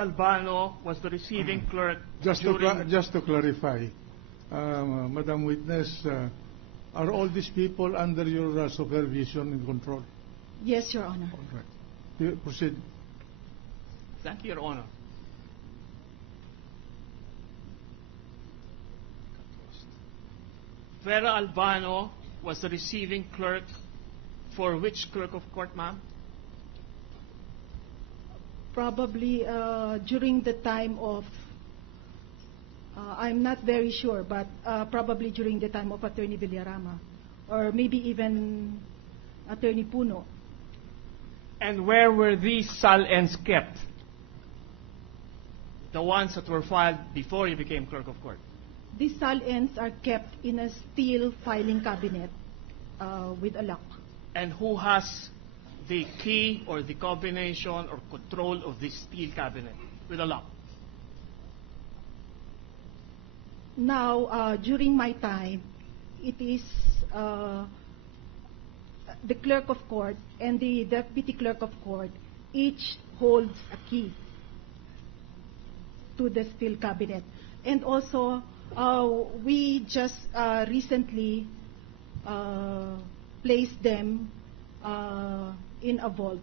Albano was the receiving clerk. Just to clarify, Madam Witness, are all these people under your supervision and control? Yes, Your Honor. All right. Proceed. Thank you, Your Honor. Vera Albano was the receiving clerk for which clerk of court, ma'am? Probably during the time of, I'm not very sure, but probably during the time of Attorney Villarama, or maybe even Attorney Puno. And where were these SALNs kept? The ones that were filed before you became clerk of court? These SALNs are kept in a steel filing cabinet with a lock. And who has the key or the combination or control of this steel cabinet with a lock? Now, during my time, it is the clerk of court and the deputy clerk of court each holds a key to the steel cabinet. And also, we just recently placed them in a vault.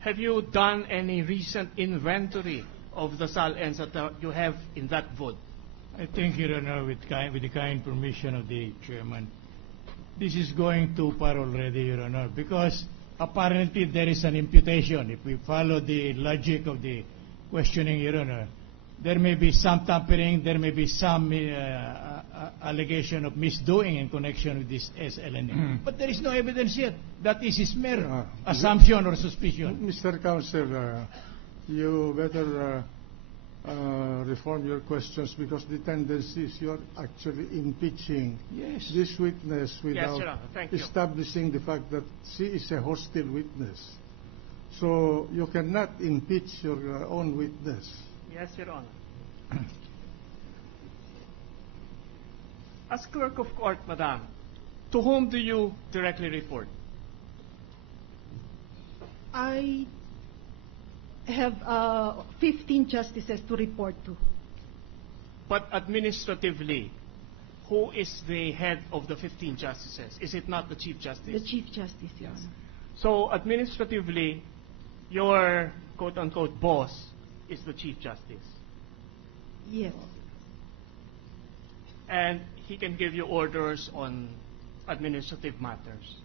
Have you done any recent inventory of the SALNs that you have in that vault? I think, Your Honor, with the kind permission of the chairman, this is going too far already, Your Honor, because apparently there is an imputation. If we follow the logic of the questioning, Your Honor, there may be some tampering, there may be some allegation of misdoing in connection with this SLN. But there is no evidence yet. That is mere assumption or suspicion. Mr. Counsel, you better reform your questions, because the tendency is you're actually impeaching this witness without establishing the fact that she is a hostile witness. So you cannot impeach your own witness. Yes, Your Honor. As clerk of court, Madam, to whom do you directly report? I have 15 justices to report to. But administratively, who is the head of the 15 justices? Is it not the Chief Justice? The Chief Justice, Your Honor. So administratively, your quote-unquote boss is the Chief Justice. Yes. And he can give you orders on administrative matters.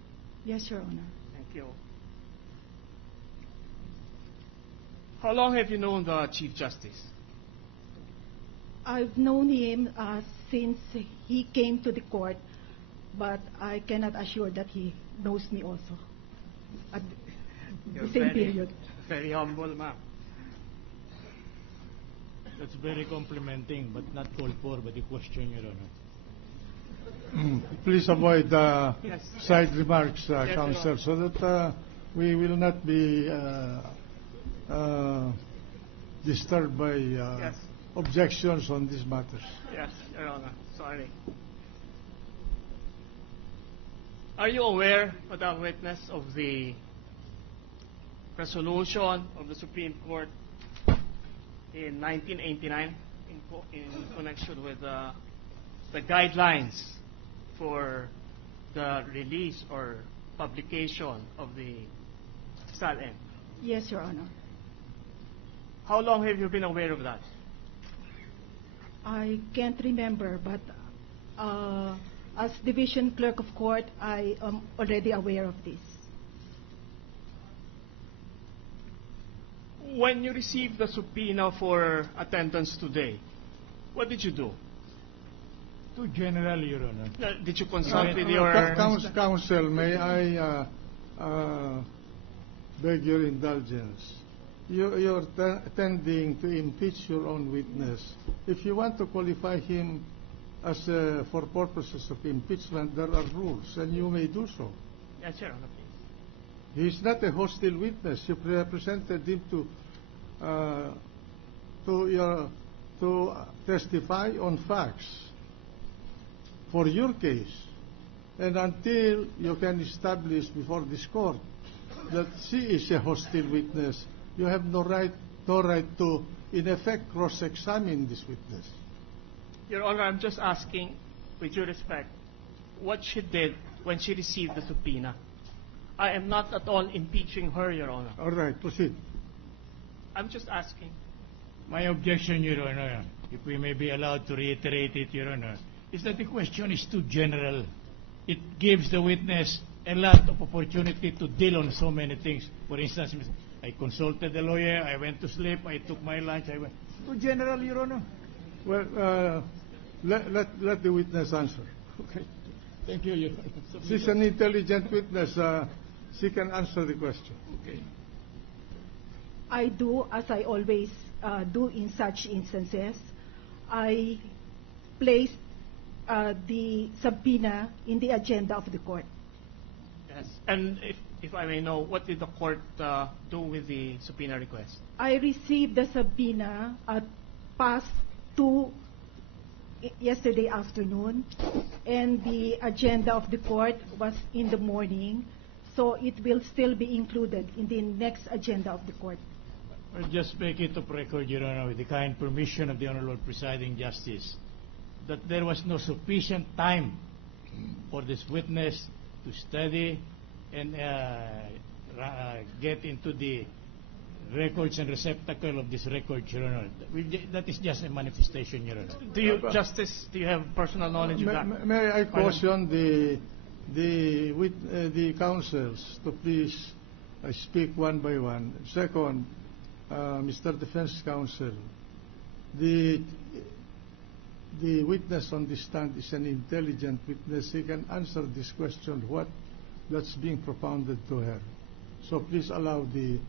Yes, Your Honor. Thank you. How long have you known the Chief Justice? I've known him since he came to the court, but I cannot assure that he knows me also at the same period. Very humble, ma'am. That's very complimenting, but not called for by the question, Your Honor. Please avoid side remarks, Counsel, so that we will not be disturbed by objections on these matters. Yes, Your Honor. Sorry. Are you aware, Madam Witness, of the resolution of the Supreme Court in 1989 in connection with the guidelines for the release or publication of the SALN? Yes, Your Honor. How long have you been aware of that? I can't remember, but as Division Clerk of Court, I am already aware of this. When you received the subpoena for attendance today, what did you do? To General, Your Honor. Did you consult with your... Counsel, may I beg your indulgence? You're tending to impeach your own witness. If you want to qualify him for purposes of impeachment, there are rules, and you may do so. Yes, Your Honor, please. He is not a hostile witness. You represented him to testify on facts for your case. And until you can establish before this court that she is a hostile witness, you have no right to, in effect, cross-examine this witness. Your Honor, I'm just asking, with due respect, what she did when she received the subpoena. I am not at all impeaching her, Your Honor. All right, proceed. I'm just asking. My objection, Your Honor, if we may be allowed to reiterate it, Your Honor, is that the question is too general. It gives the witness a lot of opportunity to deal on so many things. For instance, I consulted the lawyer, I went to sleep, I took my lunch, I went. Too general, Your Honor. Well, let the witness answer. Okay. Thank you, Your Honor. She's an intelligent witness. She can answer the question. Okay. I do, as I always do in such instances, I placed the subpoena in the agenda of the court. Yes. And if I may know, what did the court do with the subpoena request? I received the subpoena at past 2 yesterday afternoon, and the agenda of the court was in the morning, so it will still be included in the next agenda of the court. Well, just make it of record, Your Honor, with the kind permission of the Honorable Presiding Justice, that there was no sufficient time for this witness to study and get into the records and receptacle of this record, Your Honor. That is just a manifestation, Your Honor. Do you, Justice, do you have personal knowledge of that? May I caution the counsels to please speak one by one. Second, Mr. Defense Counsel, the witness on the stand is an intelligent witness. He can answer this question, what that's being propounded to her. So please allow the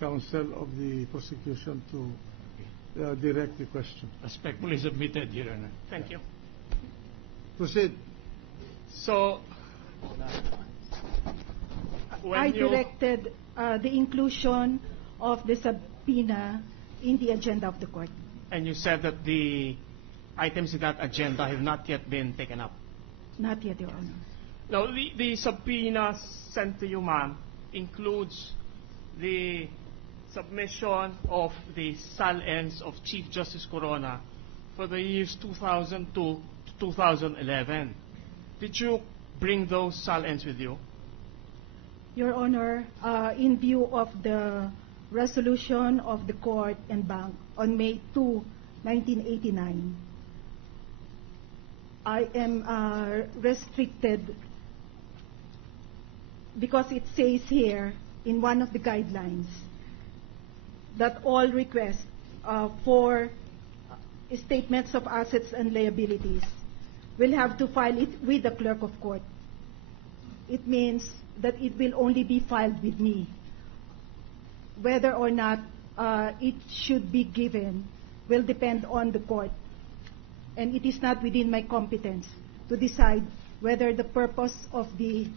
counsel of the prosecution to direct the question. Respectfully submitted, Your Honor. Thank you. Proceed. So, I directed the inclusion of the subpoena in the agenda of the court. And you said that the items in that agenda have not yet been taken up? Not yet, Your Honor. Now, the subpoena sent to you, ma'am, includes the submission of the SALNs of Chief Justice Corona for the years 2002 to 2011. Did you bring those SALNs with you? Your Honor, in view of the resolution of the court and bank on May 2, 1989, I am restricted because it says here in one of the guidelines that all requests for statements of assets and liabilities will have to file it with the clerk of court. It means that it will only be filed with me. Whether or not it should be given will depend on the court, and it is not within my competence to decide whether the purpose of the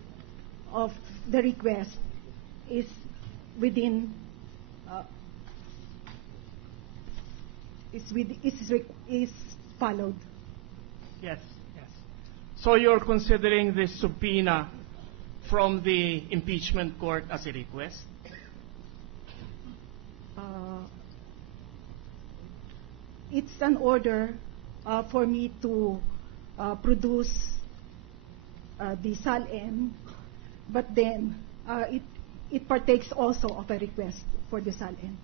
request is within is followed. Yes, yes. So you're considering this subpoena from the impeachment court as a request? It's an order for me to produce the SALN, but then it partakes also of a request for the SALN.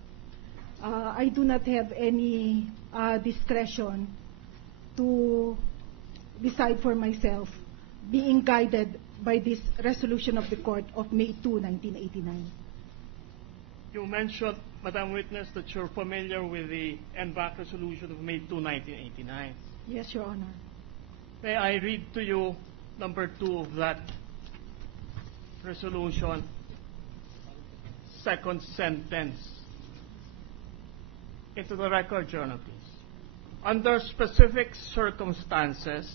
I do not have any discretion to decide for myself, being guided by this resolution of the court of May 2, 1989. You mentioned, Madam Witness, that you're familiar with the NBAC resolution of May 2, 1989. Yes, Your Honor. May I read to you number 2 of that resolution, second sentence. Into the record, Your Honor, please. Under specific circumstances,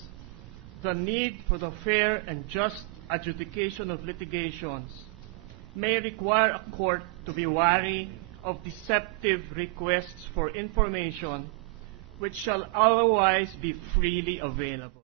the need for the fair and just adjudication of litigations may require a court to be wary of deceptive requests for information which shall otherwise be freely available.